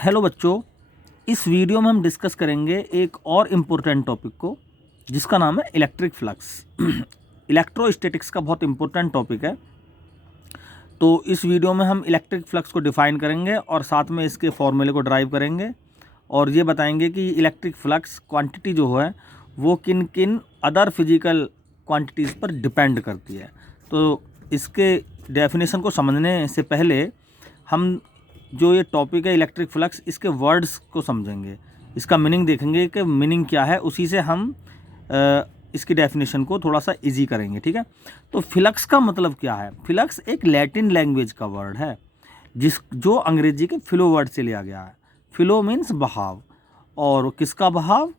Hello बच्चों, इस video में हम डिस्कस करेंगे एक और इम्पोर्टेंट टॉपिक को जिसका नाम है इलेक्ट्रिक फ्लक्स। इलेक्ट्रोस्टैटिक्स का बहुत इम्पोर्टेंट टॉपिक है। तो इस वीडियो में हम इलेक्ट्रिक फ्लक्स को डिफ़ाइन करेंगे और साथ में इसके फॉर्मूले को ड्राइव करेंगे और ये बताएंगे कि इलेक्ट्रिक फ्लक्स क्वांटिटी जो है वो किन किन अदर फिजिकल क्वांटिटीज़ पर डिपेंड करती है। तो इसके डेफिनेशन को समझने से पहले हम जो ये टॉपिक है इलेक्ट्रिक फ्लक्स, इसके वर्ड्स को समझेंगे, इसका मीनिंग देखेंगे कि मीनिंग क्या है, उसी से हम इसकी डेफिनेशन को थोड़ा सा इजी करेंगे। ठीक है, तो फ्लक्स का मतलब क्या है? फ्लक्स एक लैटिन लैंग्वेज का वर्ड है जो अंग्रेजी के फ्लो वर्ड से लिया गया है। फ्लो मीन्स बहाव, और किसका बहाव?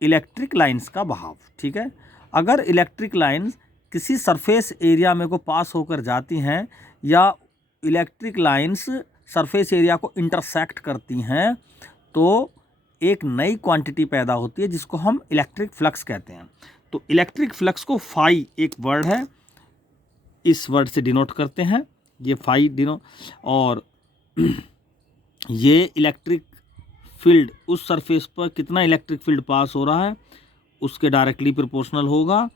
इलेक्ट्रिक लाइंस का बहाव। ठीक है, अगर इलेक्ट्रिक लाइंस किसी सरफेस एरिया में को पास होकर जाती हैं या इलेक्ट्रिक लाइंस सरफेस एरिया को इंटरसेक्ट करती हैं तो एक नई क्वांटिटी पैदा होती है जिसको हम इलेक्ट्रिक फ्लक्स कहते हैं। तो इलेक्ट्रिक फ्लक्स को फाई एक वर्ड है, इस वर्ड से डिनोट करते हैं, ये फाई और ये इलेक्ट्रिक फील्ड उस सरफेस पर कितना इलेक्ट्रिक फील्ड पास हो रहा है उसके डायरेक्टली प्रोपोर्शनल होगा,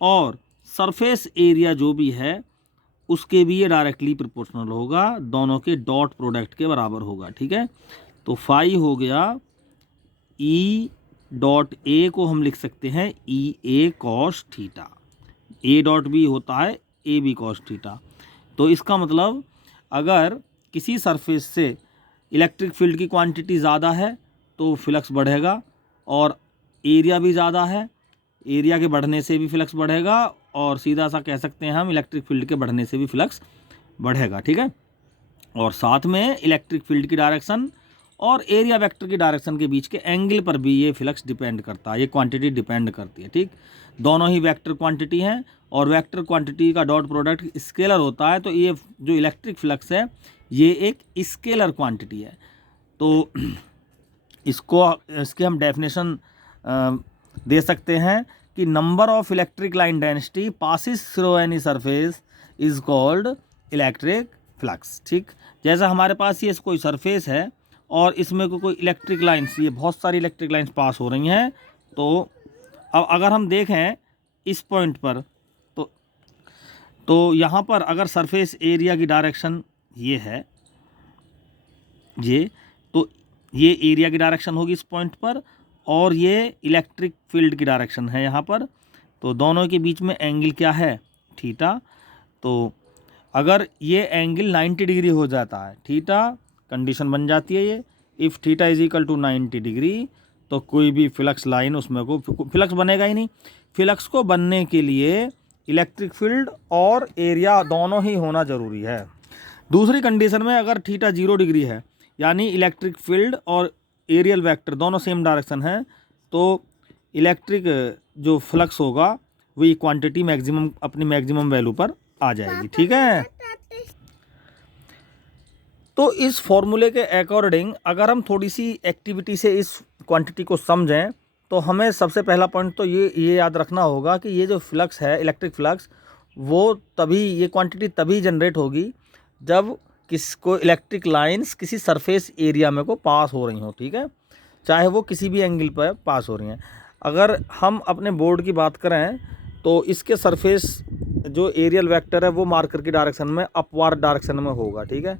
और सरफेस एरिया जो भी है उसके भी ये डायरेक्टली प्रोपोर्शनल होगा, दोनों के डॉट प्रोडक्ट के बराबर होगा। ठीक है, तो फाई हो गया ई डॉट ए को हम लिख सकते हैं E A cos theta, A dot B होता है ए बी कॉस थीटा। तो इसका मतलब अगर किसी सरफेस से इलेक्ट्रिक फील्ड की क्वांटिटी ज़्यादा है तो फ्लक्स बढ़ेगा, और एरिया भी ज़्यादा है, एरिया के बढ़ने से भी फ्लक्स बढ़ेगा, और सीधा सा कह सकते हैं हम इलेक्ट्रिक फील्ड के बढ़ने से भी फ्लक्स बढ़ेगा। ठीक है, और साथ में इलेक्ट्रिक फील्ड की डायरेक्शन और एरिया वेक्टर की डायरेक्शन के बीच के एंगल पर भी ये फ्लक्स डिपेंड करता है, ये क्वांटिटी डिपेंड करती है। ठीक, दोनों ही वेक्टर क्वांटिटी हैं और वेक्टर क्वांटिटी का डॉट प्रोडक्ट स्केलर होता है, तो ये जो इलेक्ट्रिक फ्लक्स है ये एक स्केलर क्वांटिटी है। तो इसके हम डेफिनेशन दे सकते हैं कि number of electric line density passes through any surface is called electric flux. ठीक, जैसा हमारे पास ये कोई सरफेस है और इसमें कोई इलेक्ट्रिक लाइन्स, ये बहुत सारी इलेक्ट्रिक लाइन्स पास हो रही हैं, तो अब अगर हम देखें इस पॉइंट पर तो यहाँ पर अगर सरफेस एरिया की डायरेक्शन ये है, ये तो ये एरिया की डायरेक्शन होगी इस पॉइंट पर, और ये इलेक्ट्रिक फील्ड की डायरेक्शन है यहाँ पर, तो दोनों के बीच में एंगल क्या है? थीटा। तो अगर ये एंगल 90 डिग्री हो जाता है, थीटा कंडीशन बन जाती है ये, if theta is equal to 90 degree, तो कोई भी फ्लक्स लाइन उसमें को फ्लक्स बनेगा ही नहीं। फ्लक्स को बनने के लिए इलेक्ट्रिक फील्ड और एरिया दोनों ही होना ज़रूरी है। दूसरी कंडीशन में अगर थीटा 0 डिग्री है, यानी इलेक्ट्रिक फील्ड और एरियल वेक्टर दोनों सेम डायरेक्शन है, तो इलेक्ट्रिक जो फ्लक्स होगा वही क्वांटिटी मैक्सिमम अपनी मैक्सिमम वैल्यू पर आ जाएगी। ठीक है, तो इस फॉर्मूले के अकॉर्डिंग अगर हम थोड़ी सी एक्टिविटी से इस क्वांटिटी को समझें तो हमें सबसे पहला पॉइंट तो ये याद रखना होगा कि ये जो फ्लक्स है इलेक्ट्रिक फ्लक्स, वो तभी ये क्वांटिटी तभी जनरेट होगी जब किसको इलेक्ट्रिक लाइंस किसी सरफेस एरिया में को पास हो रही हो। ठीक है, चाहे वो किसी भी एंगल पर पास हो रही हैं। अगर हम अपने बोर्ड की बात करें तो इसके सरफेस जो एरियल वेक्टर है वो मार्कर की डायरेक्शन में अपवार्ड डायरेक्शन में होगा। ठीक है,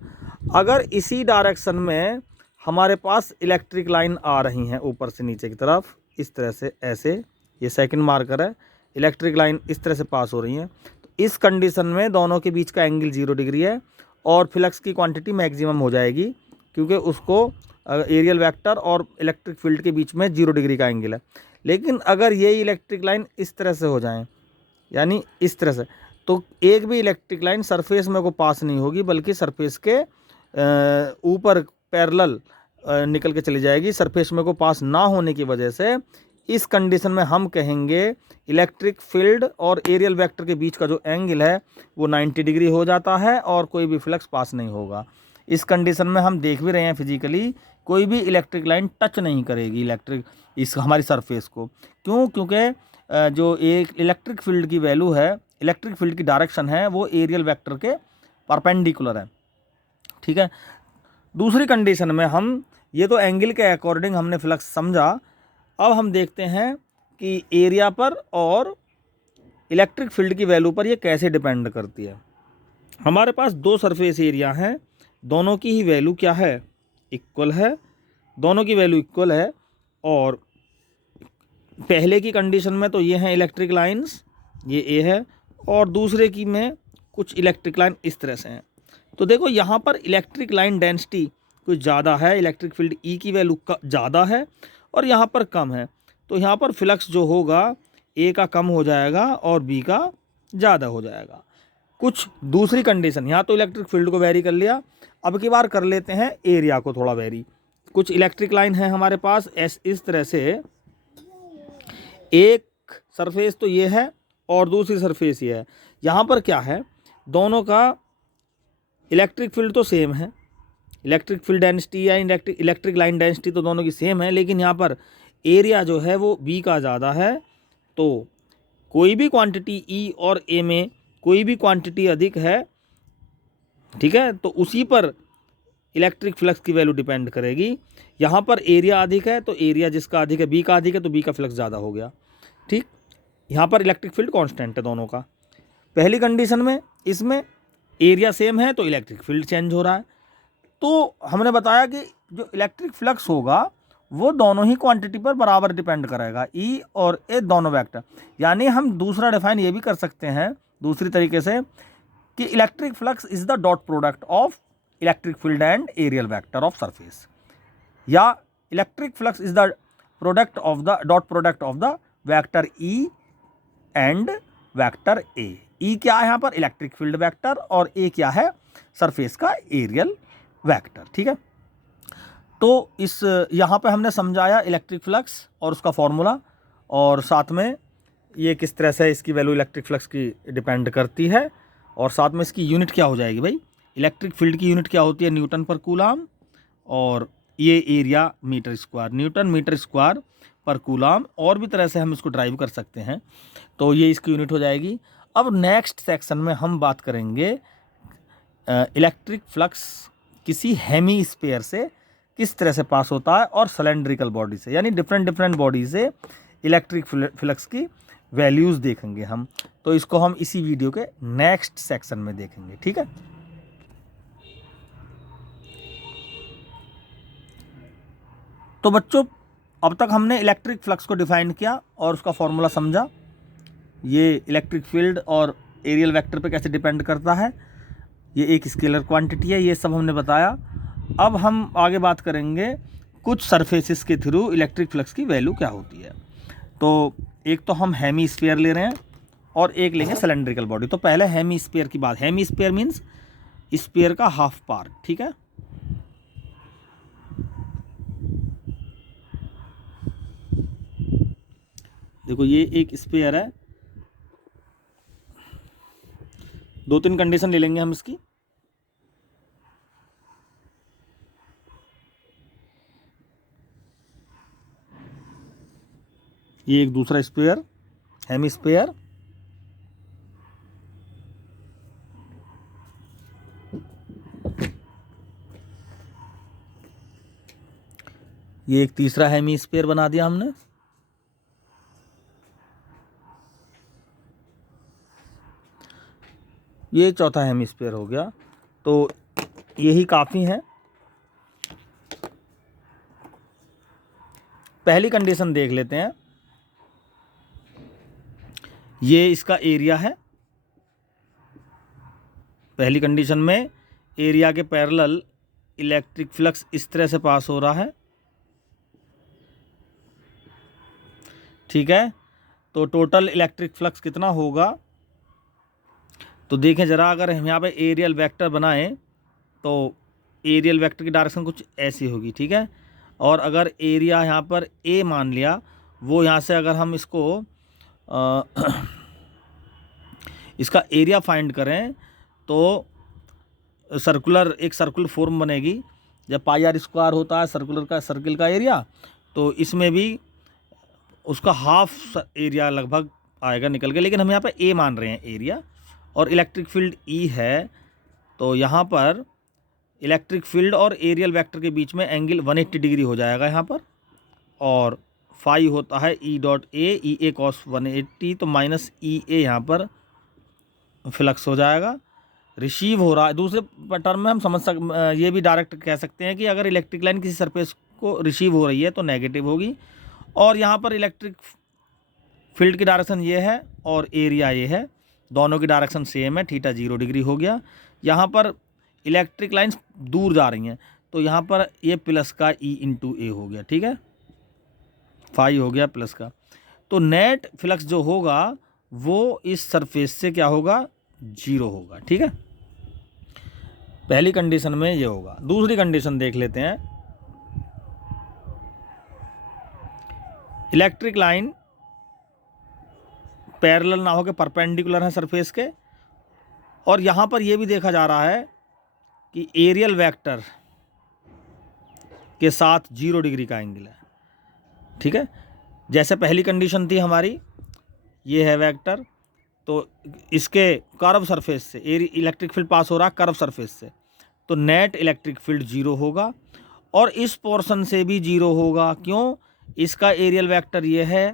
अगर इसी डायरेक्शन में हमारे पास इलेक्ट्रिक लाइन आ रही हैं ऊपर से नीचे की तरफ इस तरह से, ऐसे ये सेकंड मार्कर है, इलेक्ट्रिक लाइन इस तरह से पास हो रही हैं, तो इस कंडीशन में दोनों के बीच का एंगल 0 डिग्री है और फ्लक्स की क्वांटिटी मैक्सिमम हो जाएगी, क्योंकि उसको एरियल वेक्टर और इलेक्ट्रिक फील्ड के बीच में 0 डिग्री का एंगल है। लेकिन अगर ये इलेक्ट्रिक लाइन इस तरह से हो जाएं, यानी इस तरह से, तो एक भी इलेक्ट्रिक लाइन सरफेस में को पास नहीं होगी, बल्कि सरफेस के ऊपर पैरेलल निकल के चली जाएगी। सरफेस में को पास ना होने की वजह से इस कंडीशन में हम कहेंगे इलेक्ट्रिक फील्ड और एरियल वेक्टर के बीच का जो एंगल है वो 90 डिग्री हो जाता है और कोई भी फ्लक्स पास नहीं होगा। इस कंडीशन में हम देख भी रहे हैं फिजिकली कोई भी इलेक्ट्रिक लाइन टच नहीं करेगी इस हमारी सरफेस को। क्यों? क्योंकि जो एक इलेक्ट्रिक फील्ड की वैल्यू है, इलेक्ट्रिक फील्ड की डायरेक्शन है, वो एरियल वेक्टर के परपेंडिकुलर है। ठीक है, दूसरी कंडीशन में हम ये तो एंगल के अकॉर्डिंग हमने फ्लक्स समझा। अब हम देखते हैं कि एरिया पर और इलेक्ट्रिक फील्ड की वैल्यू पर ये कैसे डिपेंड करती है। हमारे पास दो सरफेस एरिया हैं, दोनों की ही वैल्यू क्या है, इक्वल है, दोनों की वैल्यू इक्वल है। और पहले की कंडीशन में तो ये हैं इलेक्ट्रिक लाइंस, ये ए है, और दूसरे की में कुछ इलेक्ट्रिक लाइन इस तरह से हैं। तो देखो यहाँ पर इलेक्ट्रिक लाइन डेंसिटी कुछ ज़्यादा है, इलेक्ट्रिक फील्ड ई की वैल्यू ज़्यादा है और यहाँ पर कम है। तो यहाँ पर फ्लक्स जो होगा ए का कम हो जाएगा और बी का ज़्यादा हो जाएगा। कुछ दूसरी कंडीशन, यहाँ तो इलेक्ट्रिक फील्ड को वेरी कर लिया, अब की बार कर लेते हैं एरिया को थोड़ा वेरी। कुछ इलेक्ट्रिक लाइन है हमारे पास इस तरह से, एक सरफेस तो ये है और दूसरी सरफेस ये है। यहाँ पर क्या है, दोनों का इलेक्ट्रिक फील्ड तो सेम है, इलेक्ट्रिक फील्ड डेंसिटी या इलेक्ट्रिक लाइन डेंसिटी तो दोनों की सेम है, लेकिन यहाँ पर एरिया जो है वो बी का ज़्यादा है। तो कोई भी क्वांटिटी ई और ए में कोई भी क्वांटिटी अधिक है, ठीक है, तो उसी पर इलेक्ट्रिक फ्लक्स की वैल्यू डिपेंड करेगी। यहाँ पर एरिया अधिक है तो एरिया जिसका अधिक है, बी का अधिक है तो बी का फ्लक्स ज़्यादा हो गया, ठीक। यहाँ पर इलेक्ट्रिक फील्ड कांस्टेंट है दोनों का। पहली कंडीशन में इसमें एरिया सेम है तो इलेक्ट्रिक फील्ड चेंज हो रहा है। तो हमने बताया कि जो इलेक्ट्रिक फ्लक्स होगा वो दोनों ही क्वांटिटी पर बराबर डिपेंड करेगा, ई और ए दोनों वेक्टर। यानी हम दूसरा डिफाइन ये भी कर सकते हैं दूसरी तरीके से कि electric flux is the dot product of electric field and areal vector of surface, या electric flux is the product of the dot product of the vector E and vector A. E क्या है यहाँ पर, electric field vector, और ए क्या है, surface का aerial vector, ठीक है। तो इस यहाँ पे हमने समझाया इलेक्ट्रिक फ्लक्स और उसका फॉर्मूला, और साथ में ये किस तरह से इसकी वैल्यू इलेक्ट्रिक फ्लक्स की डिपेंड करती है, और साथ में इसकी यूनिट क्या हो जाएगी भाई, इलेक्ट्रिक फील्ड की यूनिट क्या होती है, न्यूटन पर कूलाम, और ये area metre square, newton metre square पर कूलाम। और भी तरह से हम इसको ड्राइव कर सकते हैं, तो ये इसकी यूनिट हो जाएगी। अब नेक्स्ट सेक्शन में हम बात करेंगे इलेक्ट्रिक फ्लक्स किसी हेमीस्फीयर से किस तरह से पास होता है और सिलेंड्रिकल बॉडी से, यानी डिफरेंट बॉडी से इलेक्ट्रिक फ्लक्स की वैल्यूज़ देखेंगे हम। तो इसको हम इसी वीडियो के नेक्स्ट सेक्शन में देखेंगे, ठीक है। तो बच्चों, अब तक हमने इलेक्ट्रिक फ्लक्स को डिफाइन किया और उसका फॉर्मूला समझा, ये इलेक्ट्रिक फील्ड और एरियल वेक्टर पे कैसे डिपेंड करता है, ये एक स्केलर क्वांटिटी है, ये सब हमने बताया। अब हम आगे बात करेंगे कुछ सरफेसेस के थ्रू इलेक्ट्रिक फ्लक्स की वैल्यू क्या होती है। तो एक तो हम हेमीस्फीयर ले रहे हैं और एक लेंगे सिलेंड्रिकल बॉडी। तो पहले हेमीस्फीयर की बात, हेमीस्फीयर मीन्स स्फीयर का हाफ पार्ट, ठीक है। देखो ये एक स्फीयर है, दो तीन कंडीशन ले लेंगे हम इसकी। ये एक दूसरा स्फीयर, हेमीस्फीयर, ये एक तीसरा हेमीस्फीयर बना दिया हमने। ये चौथा हेमीस्फीयर हो गया। तो यही काफ़ी है। पहली कंडीशन देख लेते हैं, ये इसका एरिया है। पहली कंडीशन में एरिया के पैरेलल इलेक्ट्रिक फ्लक्स इस तरह से पास हो रहा है, ठीक है। तो टोटल इलेक्ट्रिक फ्लक्स कितना होगा, तो देखें ज़रा, अगर हम यहाँ पे एरियल वेक्टर बनाएं तो एरियल वेक्टर की डायरेक्शन कुछ ऐसी होगी, ठीक है। और अगर एरिया यहाँ पर ए मान लिया, वो यहाँ से अगर हम इसको इसका एरिया फाइंड करें तो एक सर्कुलर फॉर्म बनेगी। जब पाई आर स्क्वायर होता है सर्किल का एरिया, तो इसमें भी उसका हाफ एरिया लगभग आएगा निकल के। लेकिन हम यहाँ पे ए मान रहे हैं एरिया, और इलेक्ट्रिक फील्ड ई है, तो यहाँ पर इलेक्ट्रिक फील्ड और एरियल वेक्टर के बीच में एंगल 180 डिग्री हो जाएगा यहाँ पर, और फाई होता है ई डॉट ए कॉस 180, तो माइनस ई ए यहाँ पर फ्लक्स हो जाएगा। रिसीव हो रहा है, दूसरे टर्म में हम ये भी डायरेक्ट कह सकते हैं कि अगर इलेक्ट्रिक लाइन किसी सरफेस को रिसीव हो रही है तो नेगेटिव होगी, और यहाँ पर इलेक्ट्रिक फील्ड की डायरेक्शन ये है और एरिया ये है, दोनों की डायरेक्शन सेम है, थीटा 0 डिग्री हो गया। यहाँ पर इलेक्ट्रिक लाइंस दूर जा रही हैं, तो यहाँ पर ये प्लस का ई इंटू ए हो गया, ठीक है, फाई हो गया प्लस का। तो नेट फ्लक्स जो होगा वो इस सरफेस से क्या होगा, 0 होगा, ठीक है। पहली कंडीशन में ये होगा। दूसरी कंडीशन देख लेते हैं। इलेक्ट्रिक लाइन पैरेलल ना होकर परपेंडिकुलर है सरफेस के, और यहाँ पर ये भी देखा जा रहा है कि एरियल वेक्टर के साथ 0 डिग्री का एंगल है, ठीक है। जैसे पहली कंडीशन थी हमारी, ये है वेक्टर, तो इसके कर्व सरफेस से इलेक्ट्रिक फील्ड पास हो रहा है कर्व सरफेस से, तो नेट इलेक्ट्रिक फील्ड 0 होगा, और इस पोर्शन से भी 0 होगा। क्यों? इसका एरियल वेक्टर ये है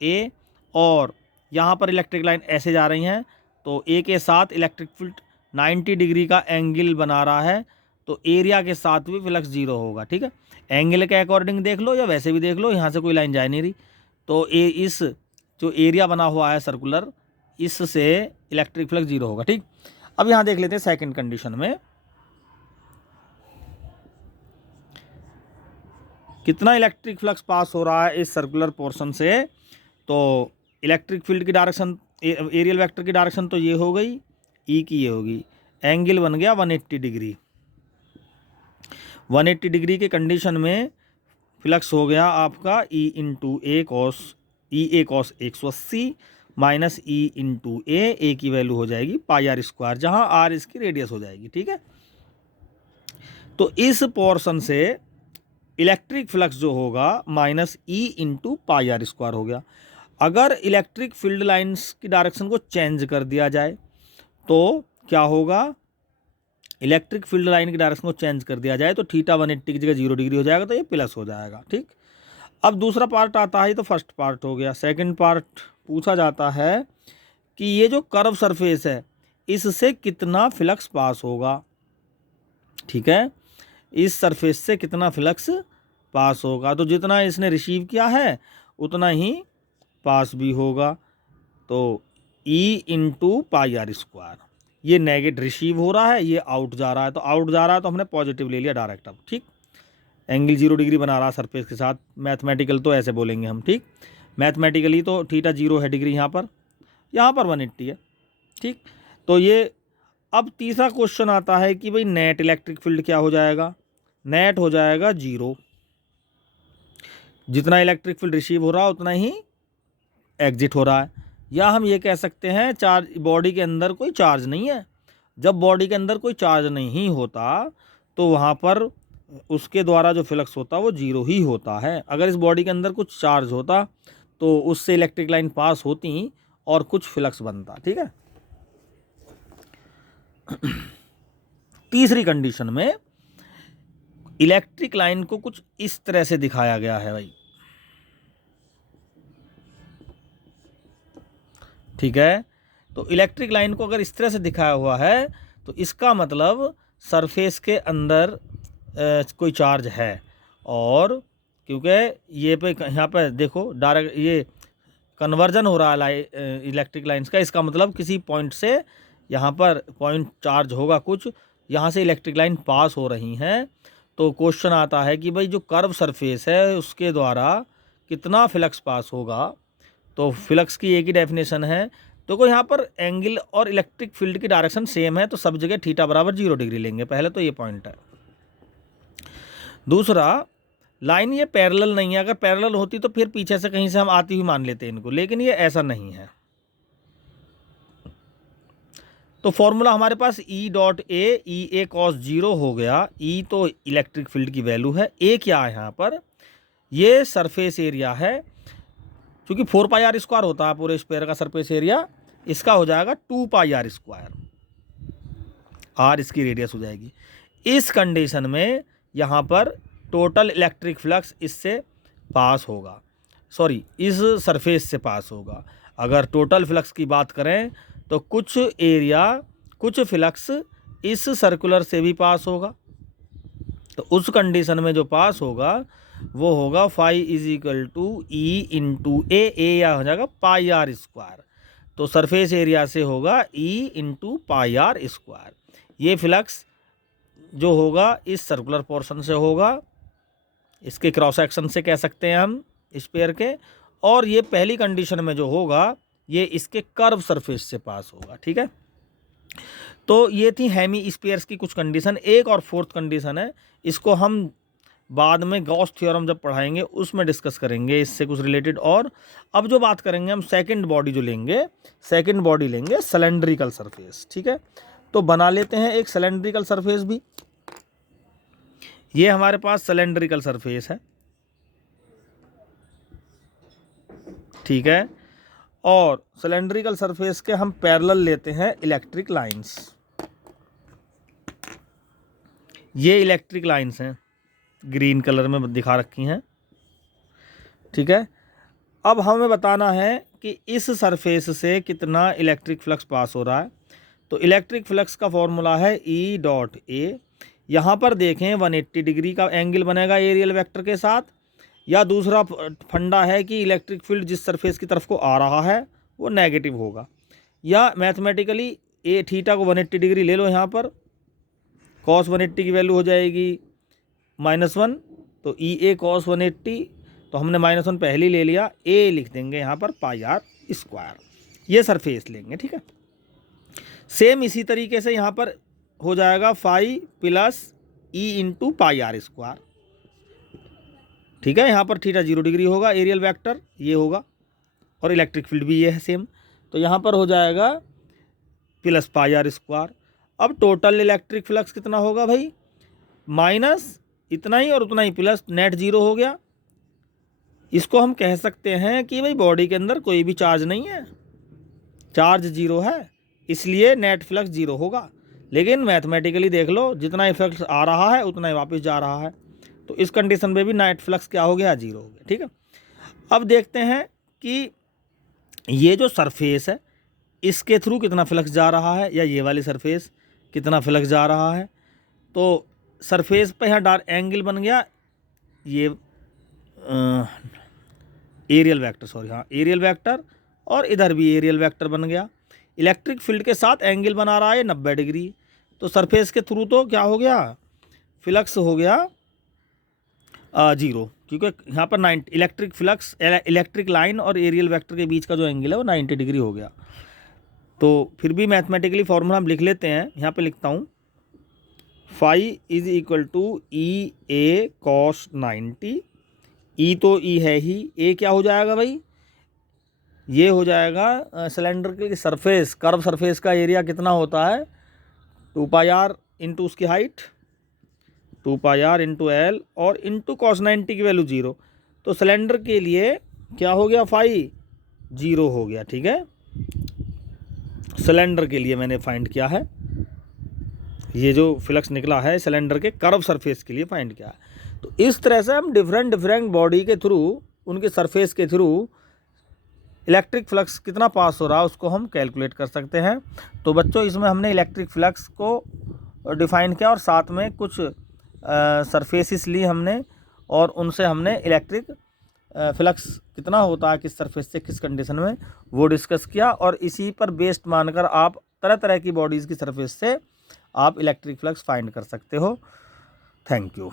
ए, और यहाँ पर इलेक्ट्रिक लाइन ऐसे जा रही हैं, तो ए के साथ इलेक्ट्रिक फील्ड 90 डिग्री का एंगल बना रहा है, तो एरिया के साथ भी फ्लक्स 0 होगा, ठीक है। एंगल के अकॉर्डिंग देख लो या वैसे भी देख लो, यहाँ से कोई लाइन जा नहीं रही, तो इस जो एरिया बना हुआ है सर्कुलर, इससे इलेक्ट्रिक फ्लक्स 0 होगा, ठीक। अब यहाँ देख लेते हैं सेकंड कंडीशन में कितना इलेक्ट्रिक फ्लक्स पास हो रहा है इस सर्कुलर पोर्शन से। तो इलेक्ट्रिक फील्ड की डायरेक्शन, एरियल वेक्टर की डायरेक्शन तो ये हो गई, ई की ये होगी, एंगल बन गया 180 डिग्री। 180 डिग्री के कंडीशन में फ्लक्स हो गया आपका ई इंटू ए कॉस 180 माइनस ई इंटू ए की वैल्यू हो जाएगी पाई आर स्क्वायर, जहाँ आर इसकी रेडियस हो जाएगी, ठीक है। तो इस पोर्शन से इलेक्ट्रिक फ्लक्स जो होगा minus E into pi are square हो गया। अगर इलेक्ट्रिक फील्ड लाइंस की डायरेक्शन को चेंज कर दिया जाए तो क्या होगा, इलेक्ट्रिक फील्ड लाइन की डायरेक्शन को चेंज कर दिया जाए तो थीटा 180 की जगह 0 डिग्री हो जाएगा, तो ये प्लस हो जाएगा, ठीक। अब दूसरा पार्ट आता है, तो फर्स्ट पार्ट हो गया। सेकंड पार्ट पूछा जाता है कि ये जो कर्व सरफेस है इससे कितना फ्लक्स पास होगा, ठीक है, इस सरफेस से कितना फ्लक्स पास होगा। तो जितना इसने रिसीव किया है उतना ही पास भी होगा, तो E into pi are square. ये नेगेटिव रिसीव हो रहा है, ये आउट जा रहा है, तो आउट जा रहा है तो हमने पॉजिटिव ले लिया डायरेक्ट। अब ठीक, एंगल 0 डिग्री बना रहा है सरफेस के साथ, मैथमेटिकल तो ऐसे बोलेंगे हम, ठीक। मैथमेटिकली तो थीटा 0 है डिग्री, यहाँ पर 180 है, ठीक। तो ये अब तीसरा क्वेश्चन आता है कि भाई नेट इलेक्ट्रिक फील्ड क्या हो जाएगा। नेट हो जाएगा 0, जितना इलेक्ट्रिक फील्ड रिसीव हो रहा है उतना ही एग्जिट हो रहा है। या हम ये कह सकते हैं चार्ज, बॉडी के अंदर कोई चार्ज नहीं है। जब बॉडी के अंदर कोई चार्ज नहीं होता तो वहाँ पर उसके द्वारा जो फ्लक्स होता वो 0 ही होता है। अगर इस बॉडी के अंदर कुछ चार्ज होता तो उससे इलेक्ट्रिक लाइन पास होती और कुछ फ्लक्स बनता, ठीक है। तीसरी कंडीशन में इलेक्ट्रिक लाइन को कुछ इस तरह से दिखाया गया है भाई, ठीक है। तो इलेक्ट्रिक लाइन को अगर इस तरह से दिखाया हुआ है तो इसका मतलब सरफेस के अंदर कोई चार्ज है, और क्योंकि ये पे यहाँ पे देखो डायरेक्ट ये कन्वर्जन हो रहा है इलेक्ट्रिक लाइंस का, इसका मतलब किसी पॉइंट से यहाँ पर पॉइंट चार्ज होगा कुछ, यहाँ से इलेक्ट्रिक लाइन पास हो रही हैं। तो क्वेश्चन आता है कि भाई जो कर्व सरफेस है उसके द्वारा कितना फ्लक्स पास होगा। तो फ्लक्स की एक ही डेफिनेशन है, तो यहाँ पर एंगल और इलेक्ट्रिक फील्ड की डायरेक्शन सेम है, तो सब जगह थीटा बराबर 0 डिग्री लेंगे। पहले तो ये पॉइंट है। दूसरा, लाइन ये पैरेलल नहीं है। अगर पैरेलल होती तो फिर पीछे से कहीं से हम आती हुई मान लेते इनको, लेकिन ये ऐसा नहीं है। तो फॉर्मूला हमारे पास ई डॉट ए कॉस 0 हो गया। ई तो इलेक्ट्रिक फील्ड की वैल्यू है, ए क्या है यहाँ पर, ये सरफेस एरिया है। क्योंकि 4 पाई आर स्क्वायर होता है पूरे स्क्वायर का सरफेस एरिया, इसका हो जाएगा 2 पाई आर स्क्वायर, आर इसकी रेडियस हो जाएगी। इस कंडीशन में यहाँ पर टोटल इलेक्ट्रिक फ्लक्स इससे पास होगा, सॉरी इस सरफेस से पास होगा। अगर टोटल फ्लक्स की बात करें तो कुछ एरिया, कुछ फ्लक्स इस सर्कुलर से भी पास होगा। तो उस कंडीशन में जो पास होगा वो होगा phi is equal to E into A या हो जाएगा पाई आर स्क्वायर। तो सरफेस एरिया से होगा E into pi are square. ये फ्लक्स जो होगा इस सर्कुलर पोर्शन से होगा, इसके क्रॉस सेक्शन से कह सकते हैं हम स्फीयर के, और ये पहली कंडीशन में जो होगा ये इसके कर्व सरफेस से पास होगा। ठीक है, तो ये थी हेमी स्फीयर्स की कुछ कंडीशन। एक और फोर्थ कंडीशन है, इसको हम बाद में गॉस थ्योरम जब पढ़ाएंगे उसमें डिस्कस करेंगे इससे कुछ रिलेटेड। और अब जो बात करेंगे हम सेकंड बॉडी जो लेंगे, सेकंड बॉडी लेंगे सिलेंड्रिकल सरफेस। ठीक है, तो बना लेते हैं एक सिलेंड्रिकल सरफेस भी। ये हमारे पास सिलेंड्रिकल सरफेस है, ठीक है, और सिलेंड्रिकल सरफेस के हम पैरेलल लेते हैं इलेक्ट्रिक लाइंस। ये इलेक्ट्रिक लाइंस हैं, ग्रीन कलर में दिखा रखी हैं। ठीक है, अब हमें बताना है कि इस सरफेस से कितना इलेक्ट्रिक फ्लक्स पास हो रहा है। तो इलेक्ट्रिक फ्लक्स का फॉर्मूला है ई डॉट ए। यहाँ पर देखें 180 डिग्री का एंगल बनेगा एरियल वेक्टर के साथ, या दूसरा फंडा है कि इलेक्ट्रिक फील्ड जिस सरफेस की तरफ को आ रहा है वो नेगेटिव होगा, या मैथमेटिकली ए थीटा को 180 डिग्री ले लो। यहाँ पर कॉस 180 की वैल्यू हो जाएगी -1, तो ई ए कॉस 180, तो हमने -1 पहले ही ले लिया, ए लिख देंगे यहाँ पर पाई आर स्क्वायर। ये सरफेस लेंगे। ठीक है, सेम इसी तरीके से यहाँ पर हो जाएगा phi plus E into pi are square. ठीक है, यहाँ पर थीटा 0 डिग्री होगा, एरियल वेक्टर ये होगा, और इलेक्ट्रिक फील्ड भी ये है सेम। तो यहाँ पर हो जाएगा प्लस पाई आर स्क्वायर। अब टोटल इलेक्ट्रिक फ्लक्स कितना होगा भाई, माइनस इतना ही और उतना ही प्लस, नेट 0 हो गया। इसको हम कह सकते हैं कि भाई बॉडी के अंदर कोई भी चार्ज नहीं है, चार्ज 0 है, इसलिए नेट फ्लक्स 0 होगा। लेकिन मैथमेटिकली देख लो, जितना इफेक्ट आ रहा है उतना ही वापस जा रहा है, तो इस कंडीशन में भी नेट फ्लक्स क्या हो गया, 0 हो गया। ठीक है, अब देखते हैं कि ये जो सरफेस है इसके थ्रू कितना फ्लक्स जा रहा है, या ये वाली सरफेस कितना फ्लक्स जा रहा है। तो सरफेस पे यहाँ एंगल बन गया, ये एरियल वेक्टर, सॉरी हाँ एरियल वेक्टर, और इधर भी एरियल वेक्टर बन गया। इलेक्ट्रिक फील्ड के साथ एंगल बना रहा है 90 डिग्री, तो सरफेस के थ्रू तो क्या हो गया, फ्लक्स हो गया 0, क्योंकि यहाँ पर 90 इलेक्ट्रिक फ्लक्स, इलेक्ट्रिक लाइन और एरियल वेक्टर के बीच का जो एंगल है वो 90 डिग्री हो गया। तो फिर भी मैथमेटिकली फॉर्मूला हम लिख लेते हैं, यहाँ पे लिखता हूँ phi is equal to E A cos 90। E तो ई है ही, ए क्या हो जाएगा भाई, ये हो जाएगा सिलेंडर की सरफेस, कर्व सरफेस का एरिया कितना होता है 2 पाई आर इंटू उसकी height, 2 pi R into L, और इंटू कॉस 90 की वैल्यू 0। तो सिलेंडर के लिए क्या हो गया, फाई 0 हो गया। ठीक है, सिलेंडर के लिए मैंने फाइंड किया है, ये जो फ्लक्स निकला है सिलेंडर के कर्व सरफेस के लिए फाइंड किया है। तो इस तरह से हम डिफरेंट बॉडी के थ्रू, उनके सरफेस के थ्रू इलेक्ट्रिक फ्लक्स कितना पास हो रहा है उसको हम कैलकुलेट कर सकते हैं। तो बच्चों इसमें हमने इलेक्ट्रिक फ्लक्स को डिफ़ाइन किया, और साथ में कुछ सरफेसिस ली हमने, और उनसे हमने इलेक्ट्रिक फ्लक्स कितना होता है किस सरफेस से किस कंडीशन में वो डिस्कस किया। और इसी पर बेस्ड मानकर आप तरह तरह की बॉडीज़ की सरफेस से आप इलेक्ट्रिक फ्लक्स फाइंड कर सकते हो। Thank you.